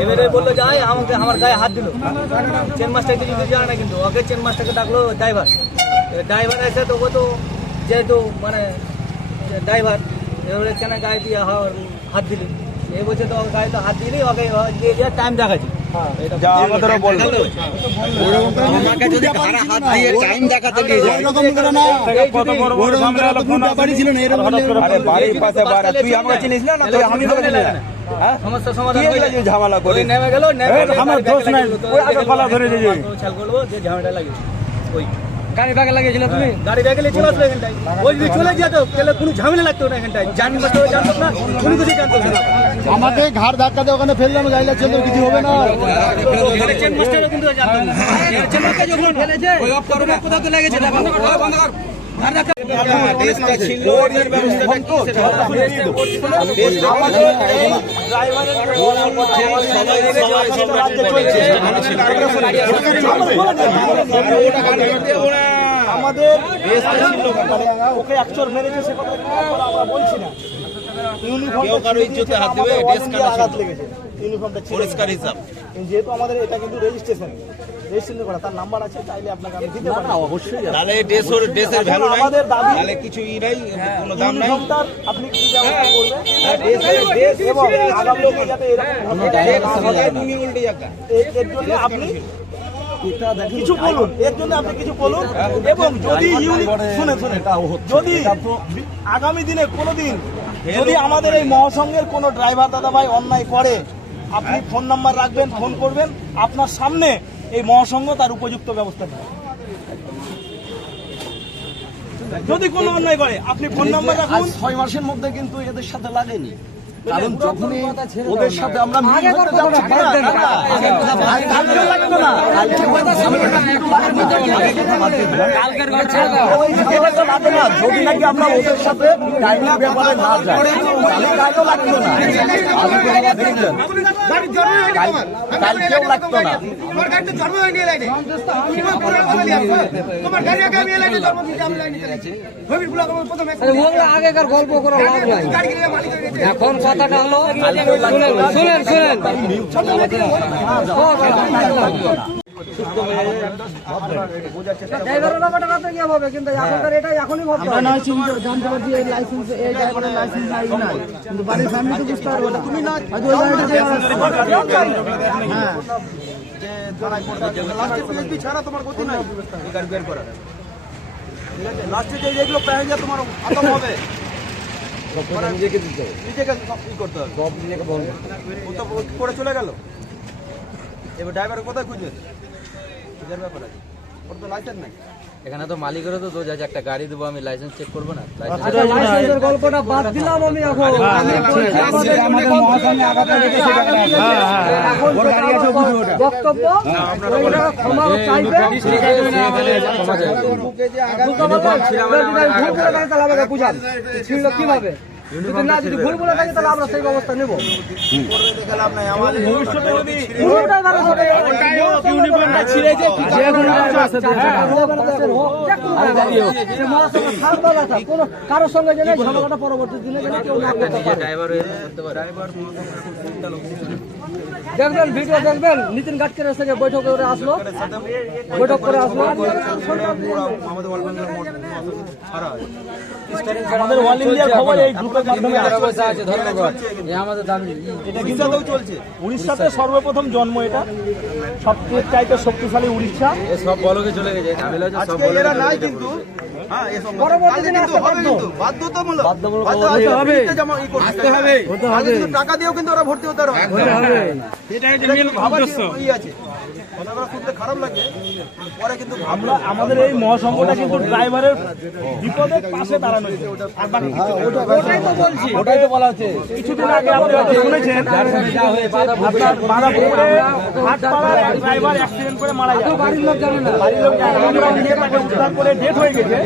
এবারে বললো যাই আমাকে আমার গায়ে হাত দিল চেন মাস্টারকে যদি জানে না কিন্তু ওকে চেন মাস্টারকে ডাকলো ড্রাইভার এসে তো ও তো যেহেতু মানে ড্রাইভার এবারে কেন গায়ে দিয়ে হাত দিলি এই বলছে তো গায়ে তো হাত দিলি ওকে দিয়ে দিয়ে টাইম দেখাচ্ছি সমস্যা সমাধান ঝামেলা করে নেমে গেল ঝামেলা লাগে ওই গাড়ি ব্যাগে লাগিয়েছিল তুমি গাড়ি ব্যাগে চলে আসলো এখানটায় ওই যদি চলে যেত তাহলে কোনো ঝামেলা লাগতো না এখানটায় জানি জানতো না কোনো কিছু জানতো না আমাকে ঘাড় ধাক্কা দিয়ে ওখানে ফেললাম গাড়িটা চলতে কিছু হবে না চেন মাস্টারও কিন্তু জানতো না চেন মাস্টার যখন ফেলেছে ওই অফ করবে কোথাও তো লেগেছে বন্ধ কর আমাদের ওকে একচোর মেরেছে সে কথা আমরা বলছি না যেহেতু আমাদের এটা কিন্তু রেজিস্ট্রেশন করা তার নাম্বার আছে চাইলে আপনাকে আমি দিতে পারি অবশ্যই তাহলে ড্রেসের ভ্যালু নাই তাহলে কিছু ই নাই কোনো দাম নাই আপনি কি ব্যবস্থা করবেন ড্রেস এবং আগামী দিনে যাতে এরকম তুমি উল্টে যাক এর জন্য আপনি কিছু বলুন এর জন্য আপনি কিছু বলুন এবং যদি শুনে যদি আগামী দিনে কোনোদিন যদি আমাদের এই মহাসংঘের কোনো ড্রাইভার দাদা ভাই অন্যায় করে আপনি ফোন নাম্বার রাখবেন ফোন করবেন আপনার সামনে এই মহাসংঘ তার উপযুক্ত ব্যবস্থা নেবে যদি কোনো অন্যায় করে আপনি ফোন নাম্বার রাখুন 6 মাসের মধ্যে কিন্তু এদের সাথে লাগেনি কারণ যখনই ওদের সাথে আমরা যদি নাকি আমরা ওদের সাথে টাইমের ব্যাপারে না যাই কালকেও লাগতো না কালকেও লাগতো না আগেকার গল্প করা লাভ নাই এখন কথাটা হলো শুনেন কিন্তু বাড়ির ফ্যামিলি তো বুঝতে পারবো না তুমি না ছাড়া তোমার গতি নাই বের করা লাস্টে যে যেগুলো প্যাসেঞ্জার তোমার খতম হবে নিজেকে কি করতে হবে সব নিজেকে বলবো ও তো পড়ে চলে গেল এবার ড্রাইভার কোথায় খুঁজবে খুঁজার ব্যাপার আছে ওর তো লাইসেন্স নাই এখানে তো মালিকেরও তো দোষ আছে একটা গাড়ি দেবো আমি লাইসেন্স চেক করবো না লাইসেন্সের গল্পটা বাদ দিলাম আমি এখন বক্তব্য ক্ষমা চাইবে বুঝান ছিল কিভাবে যদি না যদি ভুল বলে থাকে তাহলে আমরা সেই ব্যবস্থা নেব কারোর সঙ্গে যেন ঝামেলাটা পরবর্তী দিনে কেউ না করতে পারে দেখবেন ভিডিও দেখবেন নীতিন গাডকারির সঙ্গে বৈঠক করে আসলো আমাদের অল ইন্ডিয়ার খবর এই গ্রুপের মাধ্যমে আছে ধন্যবাদ আমাদের দাম এটা কিন্তু চলছে উড়িষ্যাতে সর্বপ্রথম জন্ম এটা সবচেয়ে চাইতে শক্তিশালী উড়িষ্যা সব বলকে চলে গেছে ঝামেলা হচ্ছে সব বলকে এরা নাই কিন্তু টাকা দিয়েও কিন্তু ওরা ভর্তি হতে খারাপ লাগে পরে কিন্তু আমাদের এই মহাসংঘটা কিন্তু ড্রাইভারের বিপদের পাশে দাঁড়ানো ওটাই তো বলা হচ্ছে কিছুদিন আগে আপনারা শুনেছেন ড্রাইভার অ্যাক্সিডেন্ট করে মারা যায় বাড়ির লোক জানে না বাড়ির লোক উদ্ধার করে ডেথ হয়ে গেছে